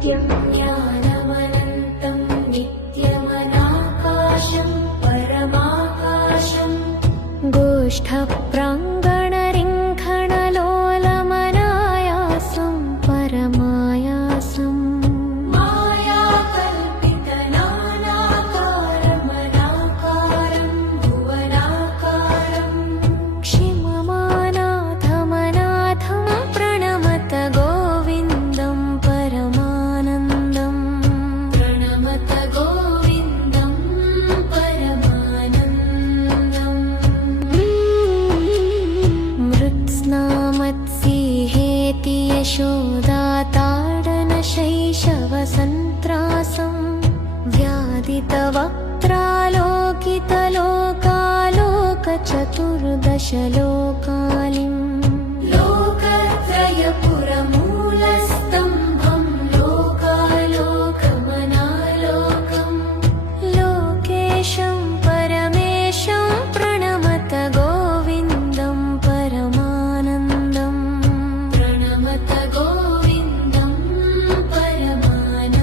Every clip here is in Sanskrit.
सत्यं ज्ञानमनन्तं नित्यमनाकाशं परमाकाशं गोष्ठप्राङ्गणरिङ्खणलोलमनायासं परमायासम् यशोदाताडनशैशवसन्त्रासं व्यादितवक्त्रालोकितलोकालोकचतुर्दशलोकालिं लोकत्रयपुरमूलस्तम्भं लोकालोकमनालोकं लोकेशं परमेशं प्रणमत गोविन्दं परमानन्दं प्रणमत गोविन्दं परमानन्दम्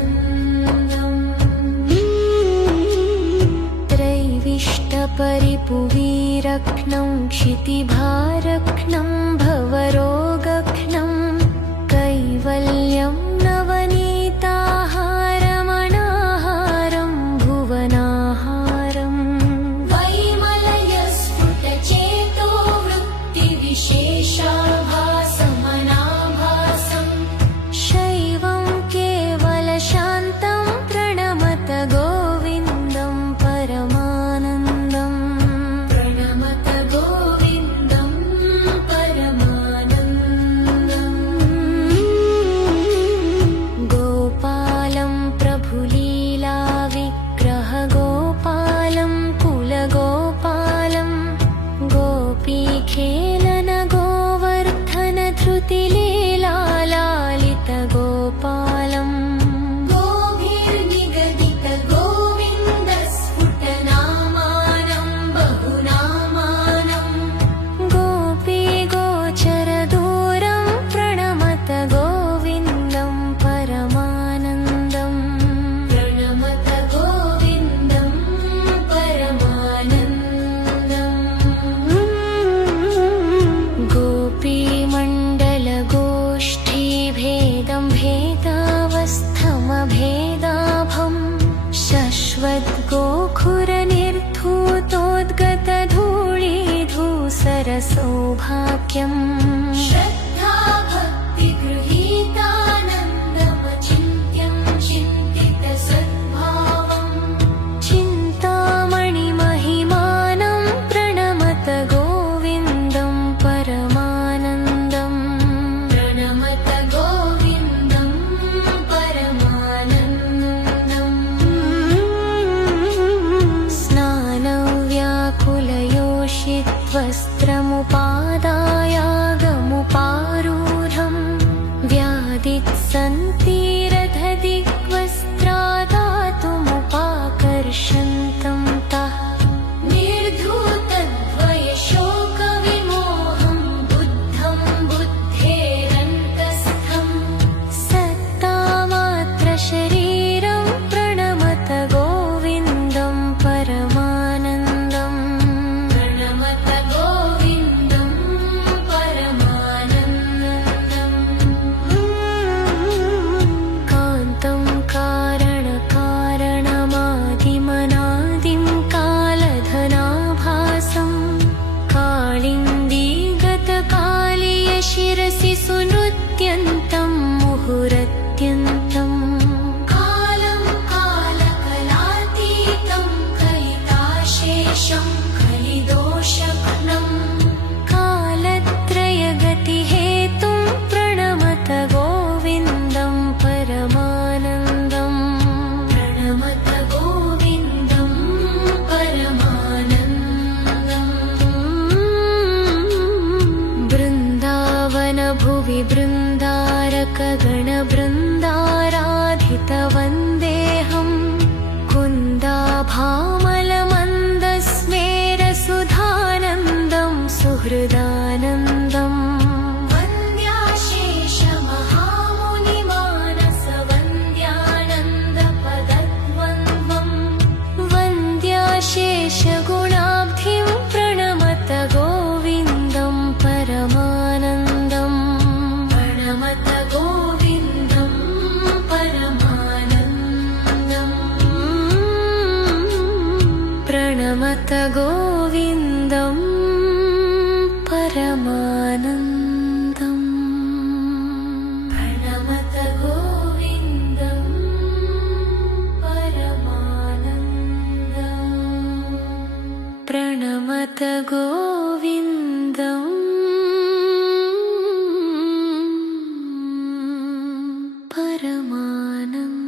त्रैविष्टपरिपुवीरघ्नं क्षितिभारघ्नं भवरोगघ्नं कैवल्यं नवनीताहारमनाहारं भुवनाहारम् वैमलयस्फुटचेतो वृत्तिविशेषाभासमनाभासं शैवं केवलशान्तं प्रणमत गोविन्दं परमानन्दं प्रणमत गोविन्दं परमानन्दम् गोपालं प्रभुलीलाविग्रहगोपालं कुलगोपालं गोपीखेलन गोवर्धन धृतिलीलालालितगोपालम् गोभिर्निगदित गोविन्दस्फुटनामानं बहुनामानं गोपीगोचरदूरं प्रणमत गोविन्दं परमानन्दं प्रणमत गोविन्दं परमानन्दम् गोपीमण्डलगोष्ठीभेदं भेदावस्थमभेदाभं शश्वद्गोखुरनिर्धूतोद्गतधूळीधूसरसौभाग्यम् श्रद्धाभक्तिगृहीतानन्दमचिन्त्यं चिन्तितसद्भावम् चिन्तामणिमहिमानं प्रणमत गोविन्दं परमानन्दं प्रणमत गोविन्दं परमानन्दम् स्नानव्याकुलयोषित्वस्त्रमुपादायागमुपारूढं व्यादित्सन्तीरधदिग्वस्त्रादातुमुपाकर्षन्तं तः निर्धूतद्वयशोकविमोहं बुद्धं बुद्धेरन्तस्थं सत्तामात्रशरीरं प्रणमत गोविन्दं परमानन्दं प्रणमत गोविन्दं परमानन्दम् कान्तं कारणकारणमादिमनादिं कालधनाभासं कालिन्दीगतकालीयशिरसि सुनृत्यन्तं मुहुरत्यन्तं कालं कालकलातीतं कलिताशेषं कलिदोषघ्नं कालत्रयगतिहेतुं प्रणमत गोविन्दं परमानन्दं प्रणमत गोविन्दं परमानन्दम् बृन्दावनभुवि बृन्दारकगणबृन्दाराधितवन्देऽहं कुन्दाभामलमन्दस्मेरसुधानन्दं सुहृदानन्दम् वन्द्याशेषमहामुनिमानसवन्द्यं प्रणमत गोविन्दं परमानन्दम् प्रणमत गोविन्दं परमानन्दम् प्रणमत गोविन्दं परमानन्दम्